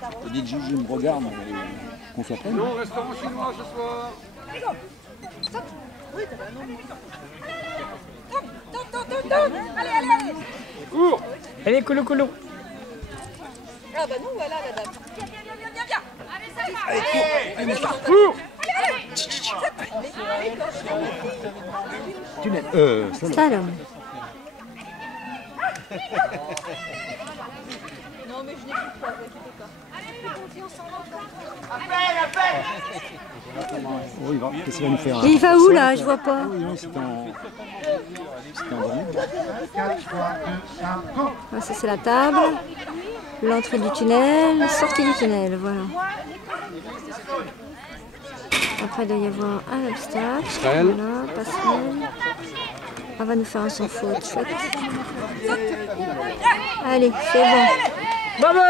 T'as dit que je me regarde, qu'on soit prêt. Non, restaurant chinois ce soir. Oui, t'as non. Allez, allez, allez. Cours. Allez, coulou, coulou. Ah bah non, voilà la dame. Viens, viens, viens, viens, viens. Allez, ça va. Allez, Cours. Tunnel. Slalom. Non, mais je n'écoute pas, vous inquiétez pas. Allez, on s'en va. Oh, il va. Qu'est-ce qu'il va nous faire? Et il va où là? Je vois pas. Oui, non, c'était en dormant. Ah, ça c'est la table. L'entrée du tunnel, sortie du tunnel, voilà. Après il doit y avoir un obstacle. Voilà, passerelle. On va nous faire un sans faute, chouette. Allez, c'est bon. Bravo!